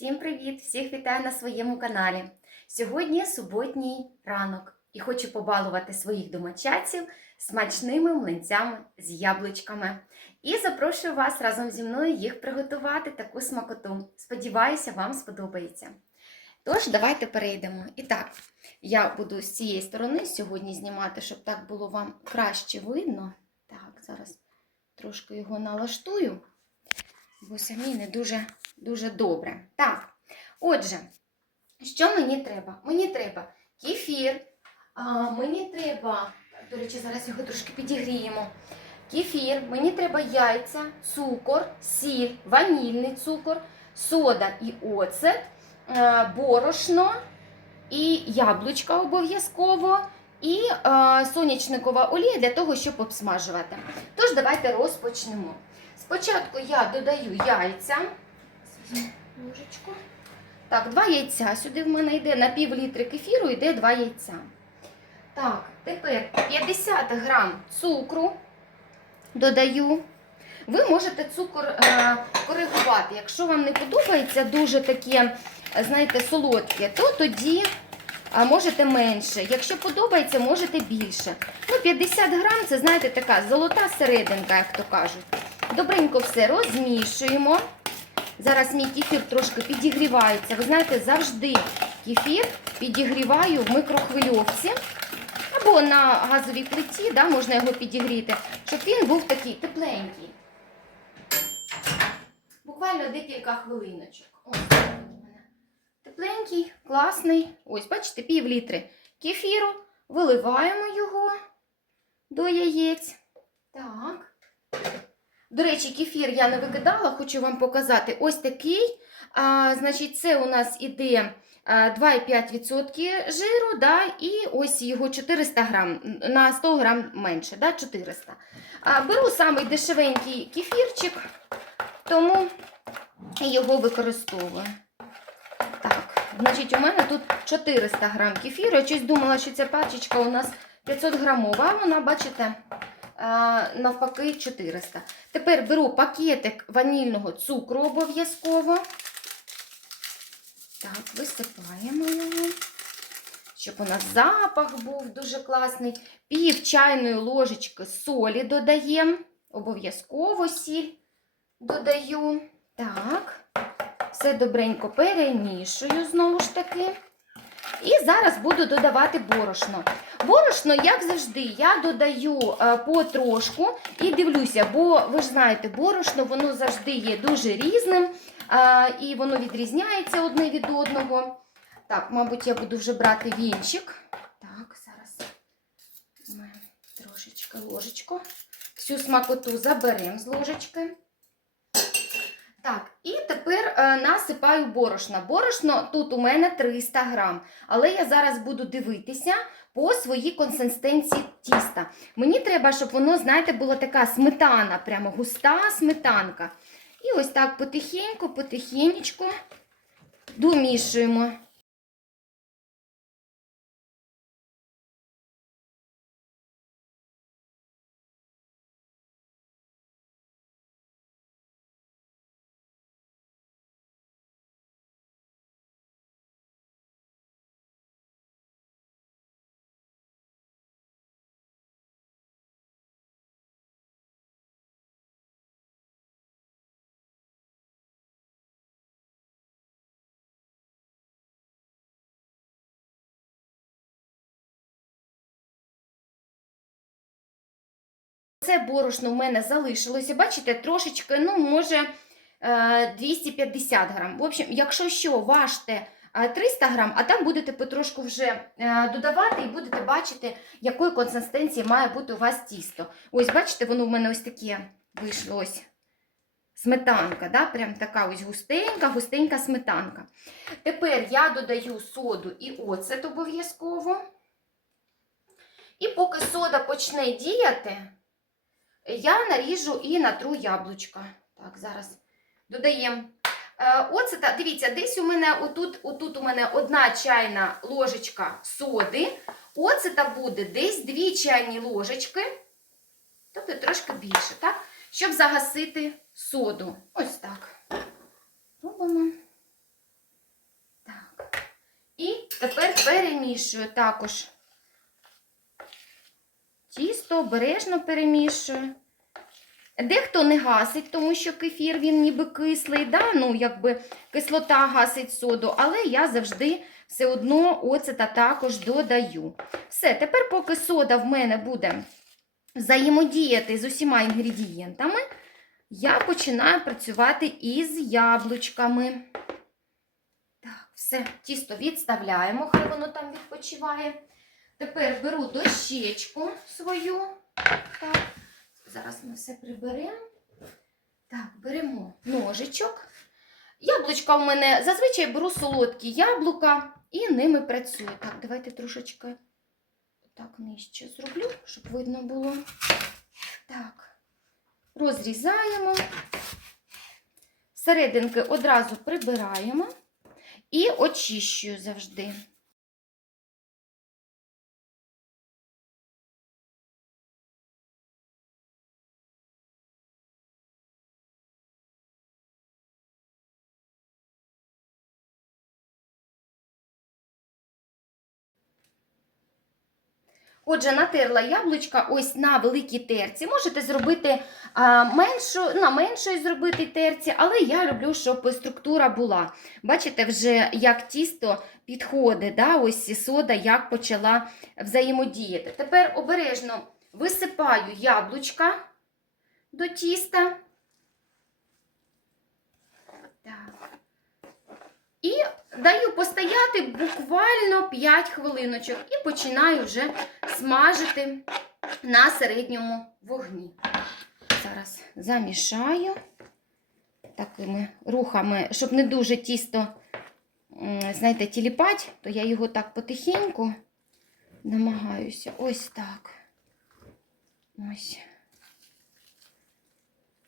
Всім привіт! Всіх вітаю на своєму каналі. Сьогодні суботній ранок і хочу побалувати своїх домочадців смачними млинцями з яблучками. І запрошую вас разом зі мною їх приготувати таку смакоту. Сподіваюся, вам сподобається. Тож, давайте перейдемо. І так, я буду з цієї сторони сьогодні знімати, щоб так було вам краще видно. Так, зараз трошки його налаштую, бо самі не дуже дуже добре. Так, отже, що мені треба? Мені треба кефір, а, мені треба, до речі, зараз його трошки підігріємо. Кефір, мені треба яйця, цукор, сіль, ванільний цукор, сода і оцет, е, борошно і яблучка обов'язково, і е, сонячникова олія для того, щоб обсмажувати. Тож, давайте розпочнемо. Спочатку я додаю яйця. Ложечку. Так, два яйця сюди в мене йде. На пів літри кефіру йде два яйця. Так, тепер 50 грам цукру додаю. Ви можете цукор е, коригувати. Якщо вам не подобається дуже таке, знаєте, солодке, то тоді можете менше. Якщо подобається, можете більше. Ну, 50 грам це, знаєте, така золота серединка, як то кажуть. Добренько все розмішуємо. Зараз мій кефір трошки підігрівається. Ви знаєте, завжди кефір підігріваю в микрохвильовці або на газовій плиті, да, можна його підігріти, щоб він був такий тепленький. Буквально декілька хвилиночок. Ось у мене. Тепленький, класний. Ось, бачите, пів літри кефіру. Виливаємо його до яєць. Так. До речі, кефір я не викидала, хочу вам показати. Ось такий. А, Значить, це у нас іде 2,5% жиру, да, і ось його 400 грам, на 100 грам менше, да, 400. А, Беру самий дешевенький кефірчик, тому його використовую. Так, значить, у мене тут 400 грам кефіру. Я щось думала, що ця пачечка у нас 500 грамова, а вона, бачите, навпаки 400. Тепер беру пакетик ванільного цукру обов'язково. Так, висипаємо його, щоб у нас запах був дуже класний. Пів чайної ложечки солі додаємо. Обов'язково сіль додаю. Так, все добренько перемішую знову ж таки. І зараз буду додавати борошно. Борошно, як завжди, я додаю е, потрошку і дивлюся, бо ви ж знаєте, борошно воно завжди є дуже різним е, і воно відрізняється одне від одного. Так, мабуть, я буду вже брати вінчик. Так, зараз трошечки ложечку. Всю смакоту заберемо з ложечки. Тепер е, насипаю борошна. Борошно тут у мене 300 грам, але я зараз буду дивитися по своїй консистенції тіста. Мені треба, щоб воно, знаєте, була така сметана, прямо густа сметанка. І ось так потихеньку, потихеньку домішуємо. Це борошно в мене залишилося. Бачите, трошечки, ну, може, е, 250 грам. В общем, якщо що, важте е, 300 грам, а там будете потрошку вже е, додавати і будете бачити, якої консистенції має бути у вас тісто. Ось, бачите, воно в мене ось таке вийшло ось. Сметанка, да? прям така ось густенька, густенька сметанка. Тепер я додаю соду і оцет обов'язково. І поки сода почне діяти, я наріжу і натру яблучка. Так, зараз додаємо. Е, оце, дивіться, десь у мене отут, отут у мене одна чайна ложечка соди. Оцета буде десь дві чайні ложечки, тобто трошки більше, так? щоб загасити соду. Ось так. Робимо. Так. І тепер перемішую також тісто, обережно перемішую. Дехто не гасить, тому що кефір він ніби кислий, да? ну, якби кислота гасить соду, але я завжди все одно оцета також додаю. Все, тепер, поки сода в мене буде взаємодіяти з усіма інгредієнтами, я починаю працювати із яблучками. Так, все, тісто відставляємо, хай воно там відпочиває. Тепер беру дощечку свою. Так, зараз ми все приберемо. Так, беремо ножичок. Яблучка в мене зазвичай беру солодкі яблука і ними працюю. Так, давайте трошечки так нижче зроблю, щоб видно було. Так, розрізаємо. Серединки одразу прибираємо і очищую завжди. Отже, натерла яблучка ось на великій терці. Можете зробити а, меншу, на меншої зробити терці, але я люблю, щоб структура була. Бачите, вже як тісто підходить, да, ось сода як почала взаємодіяти. Тепер обережно висипаю яблучка до тіста. Так. І даю постояти буквально 5 хвилиночок і починаю вже смажити на середньому вогні. Зараз замішаю такими рухами, щоб не дуже тісто, знаєте, тіліпать, то я його так потихеньку намагаюся. Ось так. Ось.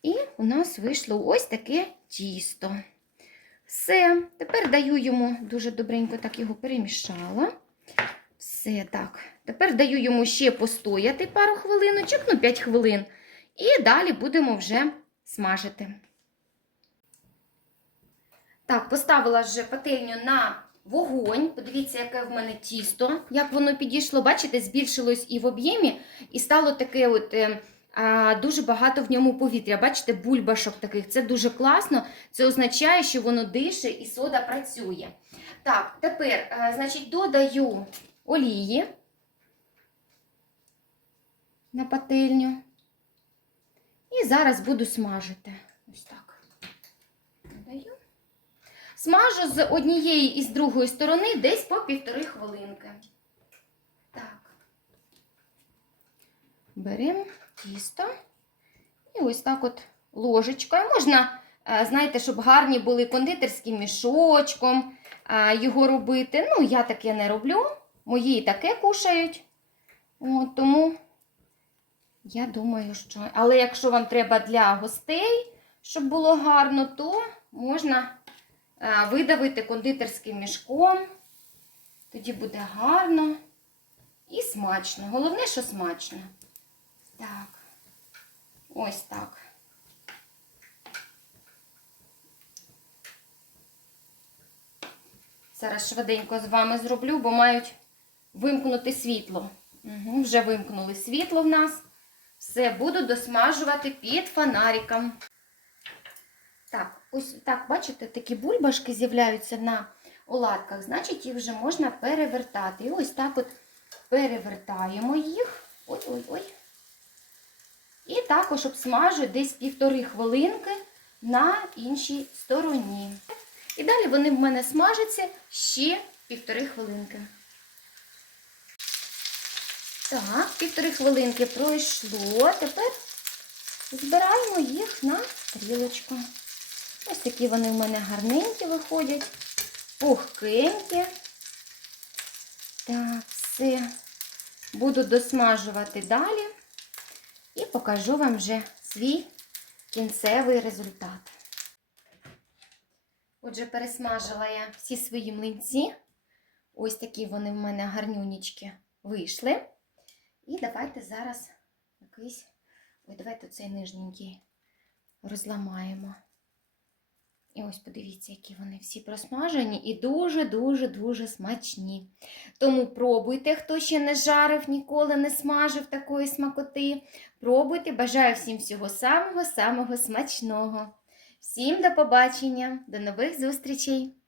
І у нас вийшло ось таке тісто. Все, тепер даю йому дуже добренько так його перемішала. Все так. Тепер даю йому ще постояти пару хвилиночок, ну 5 хвилин. І далі будемо вже смажити. Так, поставила вже пательню на вогонь. Подивіться, яке в мене тісто, як воно підійшло. Бачите, збільшилось і в об'ємі, і стало таке от. е, Дуже багато в ньому повітря. Бачите, бульбашок таких. Це дуже класно. Це означає, що воно дише і сода працює. Так, тепер, е, значить, додаю олії на пательню. І зараз буду смажити. Ось так. Додаю. Смажу з однієї і з другої сторони десь по півтори хвилинки. Так. Беремо тісто. І ось так от ложечкою. Можна, е, знаєте, щоб гарні були кондитерським мішочком е, його робити. Ну, я таке не роблю. Мої таке кушають. От, тому я думаю, що. Але якщо вам треба для гостей, щоб було гарно, то можна е, видавити кондитерським мішком. Тоді буде гарно і смачно. Головне, що смачно. Так. Ось так. Зараз швиденько з вами зроблю, бо мають вимкнути світло. Угу, вже вимкнули світло в нас. Все, буду досмажувати під фонариком. Так, ось так, бачите, такі бульбашки з'являються на оладках, значить, їх вже можна перевертати. І ось так от перевертаємо їх. Ой-ой-ой. І також обсмажую десь півтори хвилинки на іншій стороні. І далі вони в мене смажаться ще півтори хвилинки. Так, півтори хвилинки пройшло. Тепер збираємо їх на тарілочку. Ось такі вони в мене гарненькі виходять, пухкенькі. Так, все. Буду досмажувати далі і покажу вам вже свій кінцевий результат. Отже, пересмажила я всі свої млинці. Ось такі вони в мене гарнюнічки вийшли. І давайте зараз якийсь. Ой, давайте цей нижненький розламаємо. І ось подивіться, які вони всі просмажені і дуже-дуже-дуже смачні. Тому пробуйте, хто ще не жарив, ніколи не смажив такої смакоти. Пробуйте, бажаю всім всього самого-самого смачного. Всім до побачення, до нових зустрічей!